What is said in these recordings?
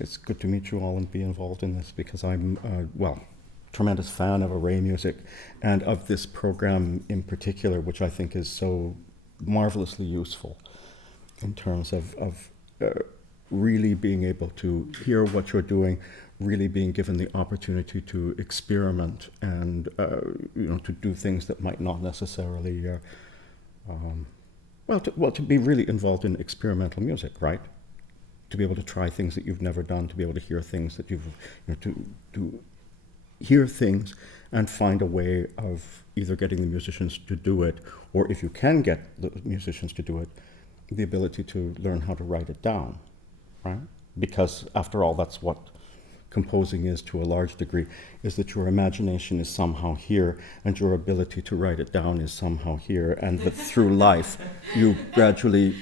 It's good to meet you all and be involved in this because I'm, tremendous fan of Arraymusic and of this program in particular, which I think is so marvelously useful in terms of really being able to hear what you're doing, really being given the opportunity to experiment and to do things that might not necessarily, to be really involved in experimental music, right? To be able to try things that you've never done, to be able to hear things that you've, to hear things and find a way of either getting the musicians to do it, or if you can get the musicians to do it, the ability to learn how to write it down, right? Because after all, that's what composing is to a large degree, is that your imagination is somehow here and your ability to write it down is somehow here, and that through life you gradually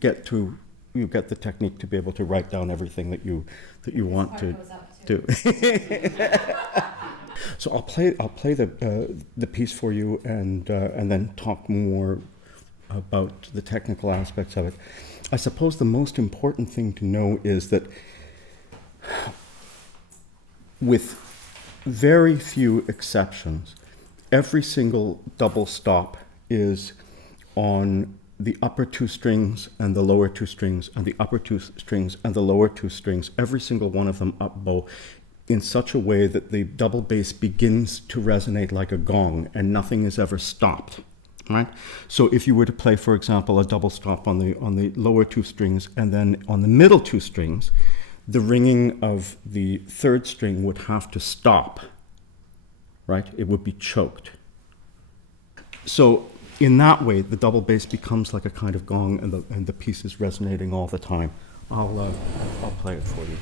get the technique to be able to write down everything that you want to do. So I'll play the piece for you and then talk more about the technical aspects of it. I suppose the most important thing to know is that with very few exceptions, every single double stop is on the upper two strings and the lower two strings and the upper two strings and the lower two strings, every single one of them up bow, in such a way that the double bass begins to resonate like a gong and nothing is ever stopped, right? So if you were to play, for example, a double stop on the lower two strings and then on the middle two strings, the ringing of the third string would have to stop, right? It would be choked. So in that way, the double bass becomes like a kind of gong, and the piece is resonating all the time. I'll play it for you.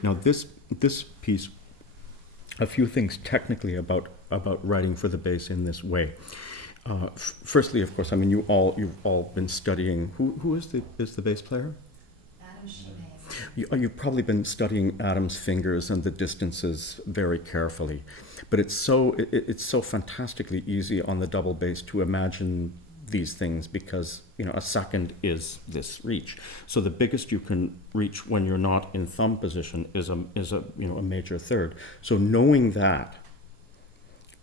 Now this piece, a few things technically about writing for the bass in this way. Firstly, of course, I mean you've all been studying. Who is the bass player? You've probably been studying Adam's fingers and the distances very carefully, but it's so fantastically easy on the double bass to imagine these things because a second is this reach. So the biggest you can reach when you're not in thumb position is a major third. So knowing that,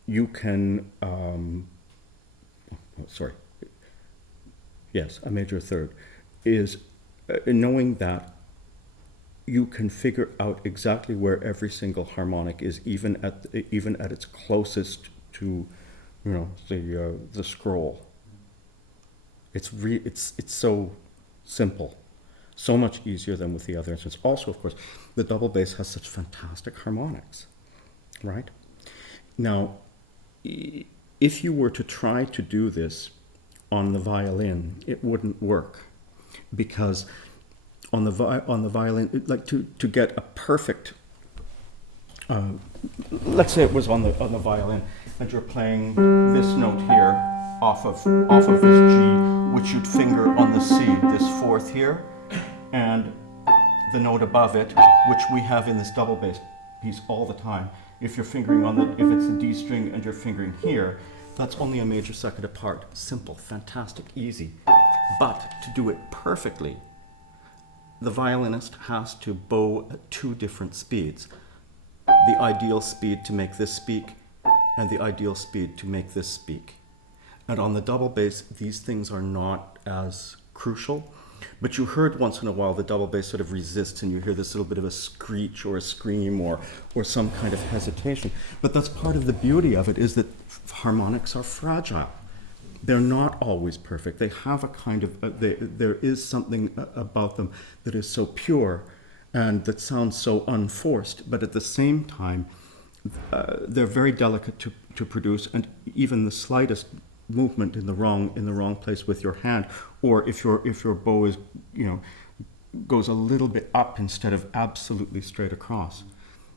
you can a major third is knowing that you can figure out exactly where every single harmonic is, even at its closest to, the scroll. It's so simple, so much easier than with the other instruments. Also, of course, the double bass has such fantastic harmonics, right? Now, if you were to try to do this on the violin, it wouldn't work, because on the violin, like to get a perfect, let's say it was on the violin, and you're playing this note here off of this G, which you'd finger on the C, this fourth here, and the note above it, which we have in this double bass piece all the time. If you're fingering if it's a D string and you're fingering here, that's only a major second apart. Simple, fantastic, easy. But to do it perfectly, the violinist has to bow at two different speeds. The ideal speed to make this speak, and the ideal speed to make this speak. And on the double bass, these things are not as crucial. But you heard once in a while the double bass sort of resists, and you hear this little bit of a screech or a scream or some kind of hesitation. But that's part of the beauty of it, is that harmonics are fragile. They're not always perfect. They have a kind of, there is something about them that is so pure and that sounds so unforced, but at the same time, they're very delicate to produce, and even the slightest movement in the wrong place with your hand, or if your bow is goes a little bit up instead of absolutely straight across,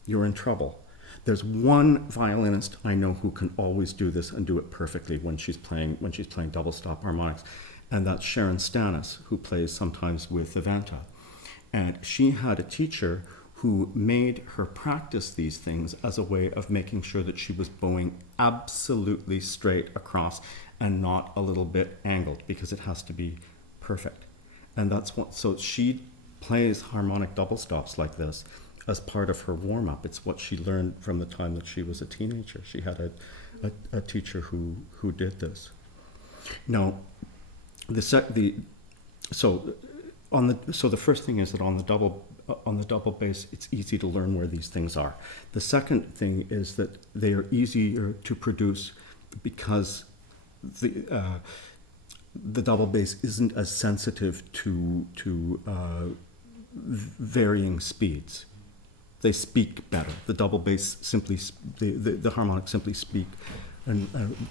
you're in trouble. There's one violinist I know who can always do this and do it perfectly when she's playing double stop harmonics, and that's Sharon Stannis, who plays sometimes with Evanta. And she had a teacher who made her practice these things as a way of making sure that she was bowing absolutely straight across and not a little bit angled, because it has to be perfect. And so she plays harmonic double stops like this as part of her warm-up. It's what she learned from the time that she was a teenager. She had a teacher who did this. Now, the first thing is that on the double bass, it's easy to learn where these things are. The second thing is that they are easier to produce because the double bass isn't as sensitive to varying speeds. They speak better. The double bass the harmonics simply speak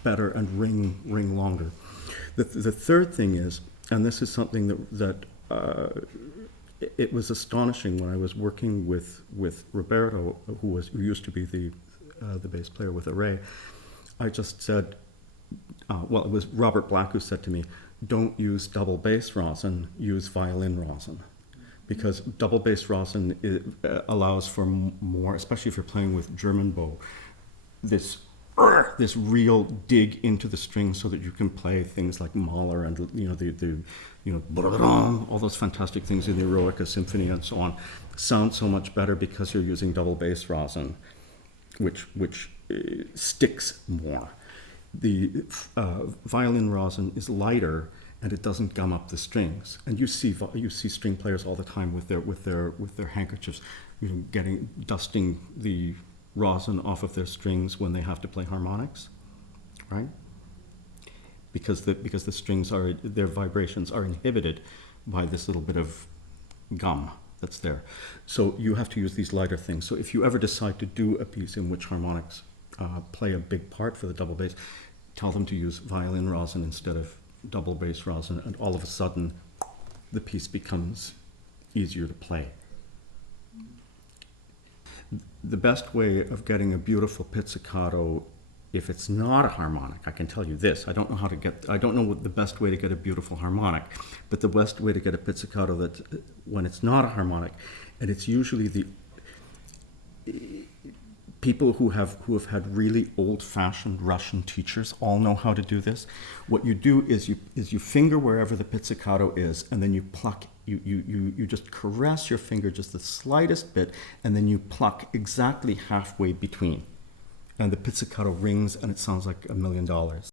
better and ring longer. The third thing is, and this is something that it was astonishing when I was working with Roberto, who used to be the bass player with Array. I just said, it was Robert Black who said to me, "Don't use double bass rosin, use violin rosin." Because double bass rosin allows for more, especially if you're playing with German bow, this real dig into the strings, so that you can play things like Mahler and all those fantastic things in the Eroica Symphony and so on, sound so much better because you're using double bass rosin, which sticks more. The violin rosin is lighter, and it doesn't gum up the strings. And you see string players all the time with their handkerchiefs, dusting the rosin off of their strings when they have to play harmonics, right? Because the strings their vibrations are inhibited by this little bit of gum that's there. So you have to use these lighter things. So if you ever decide to do a piece in which harmonics play a big part for the double bass, tell them to use violin rosin instead of double bass rosin, and all of a sudden the piece becomes easier to play. The best way of getting a beautiful pizzicato if it's not a harmonic, I can tell you this, I don't know what the best way to get a beautiful harmonic, but the best way to get a pizzicato that when it's not a harmonic, and it's usually the people who have had really old-fashioned Russian teachers all know how to do this. What you do is you finger wherever the pizzicato is, and then you pluck. You just caress your finger just the slightest bit, and then you pluck exactly halfway between. And the pizzicato rings, and it sounds like $1,000,000.